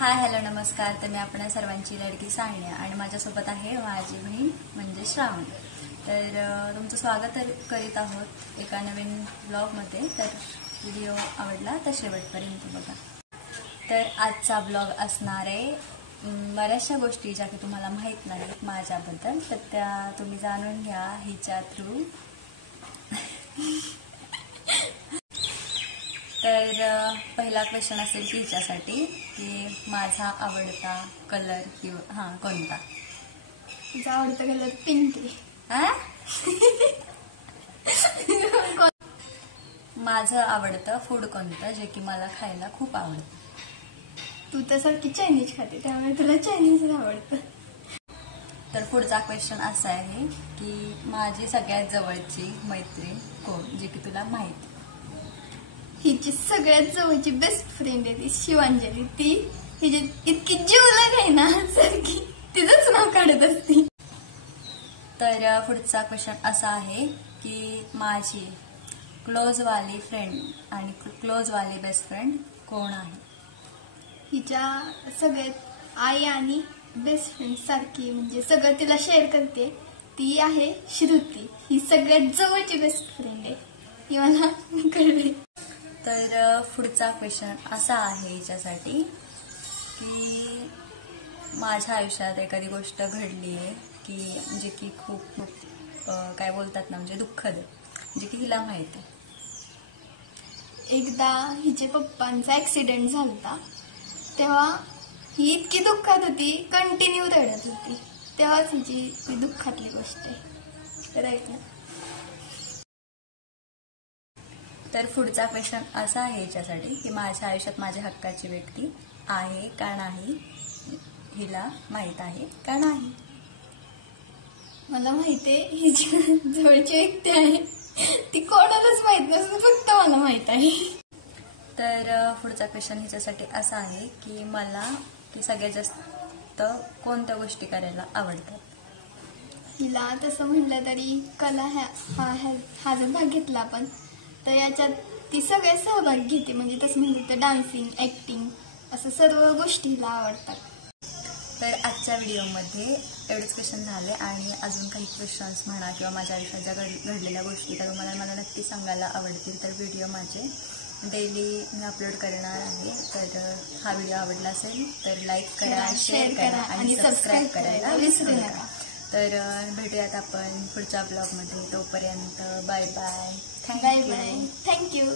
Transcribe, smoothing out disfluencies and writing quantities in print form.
Hi hello नमस्कार. तर मी आपल्या सर्वांची लाडकी सानिया आणि माझ्यासोबत आहे माझी बहीण म्हणजे श्रावणी. तर तुमचं स्वागत करीत आहोत एका नवीन ब्लॉगमध्ये. तर व्हिडिओ आवडला तर शेवटपर्यंत बघा. तर आजचा ब्लॉग असणार आहे बऱ्याचशा गोष्टी ज्या की तुम्हाला माहीत नाहीत माझ्याबद्दल, तर त्या तुम्ही जाणून घ्या हिच्या थ्रू. तर पहिला क्वेश्चन असेल की हिच्यासाठी की माझा आवडता कलर किंवा कोणता. तुझा आवडता कलर पिंक आहे. माझं आवडतं फूड कोणतं जे की मला खायला खूप आवडतं. तू तर सारखी चायनीज खाते त्यामुळे तुला चायनीज आवडतं. तर पुढचा क्वेश्चन असा आहे की माझी सगळ्यात जवळची मैत्रीण कोण जे की तुला माहिती. हिची सगळ्यात जवळची बेस्ट फ्रेंड आहे ती शिवांजली. ती हिची इतकी जीवलग आहे ना, सारखी तिचंच नाव काढत असते. तर पुढचा क्वेश्चन असा आहे की माझी क्लोजवाली फ्रेंड आणि क्लोजवाली बेस्ट फ्रेंड कोण आहे. हिच्या सगळ्यात आई आणि बेस्ट फ्रेंड सारखी म्हणजे सगळं तिला शेअर करते ती आहे श्रुती. ही सगळ्यात जवळची बेस्ट फ्रेंड आहे, ही मला कळले. तर पुढचा क्वेश्चन असा आहे हिच्यासाठी की माझ्या आयुष्यात एखादी गोष्ट घडली आहे की जे की खूप खूप काय बोलतात ना म्हणजे दुःखद आहे, जे की हिला माहिती आहे. एकदा हिचे पप्पांचा ऍक्सिडेंट झाला तेव्हा ही इतकी दुःखात होती, कंटिन्यू रडत होती. तेव्हाच हिची ती दुःखातली गोष्ट आहे. राईट ना. तर पुढचा क्वेश्चन असा आहे याच्यासाठी की माझ्या आयुष्यात माझ्या हक्काची व्यक्ती आहे का नाही, हिला माहित आहे का नाही. मला माहितीये हिची जवळची व्यक्ती आहे, ती कोणालाच माहित नसतं, फक्त मला माहित आहे. तर पुढचा क्वेश्चन हिच्यासाठी असा आहे की मला की सगळ्यात जास्त कोणत्या गोष्टी करायला आवडतात. हिला तसं म्हणलं तरी कला हा जर भाग घेतला आपण तर याच्यात ती सगळे सहभाग घेते. म्हणजे तसं म्हणलं तर डान्सिंग, ऍक्टिंग असं सर्व गोष्टी हिला आवडतात. तर आजच्या व्हिडिओमध्ये एवढेच क्वेश्चन झाले आणि अजून काही क्वेश्चन्स म्हणा किंवा माझ्या आयुष्यात ज्या घडलेल्या गोष्टी त्या तुम्हाला मला नक्की सांगायला आवडतील. तर व्हिडिओ माझे डेली मी अपलोड करणार आहे. तर हा व्हिडिओ आवडला असेल तर लाईक करा, शेअर करा आणि सबस्क्राईब करायला विसरू नका. तर भेटूयात आपण पुढच्या ब्लॉगमध्ये. तोपर्यंत बाय बाय. थँक्यू.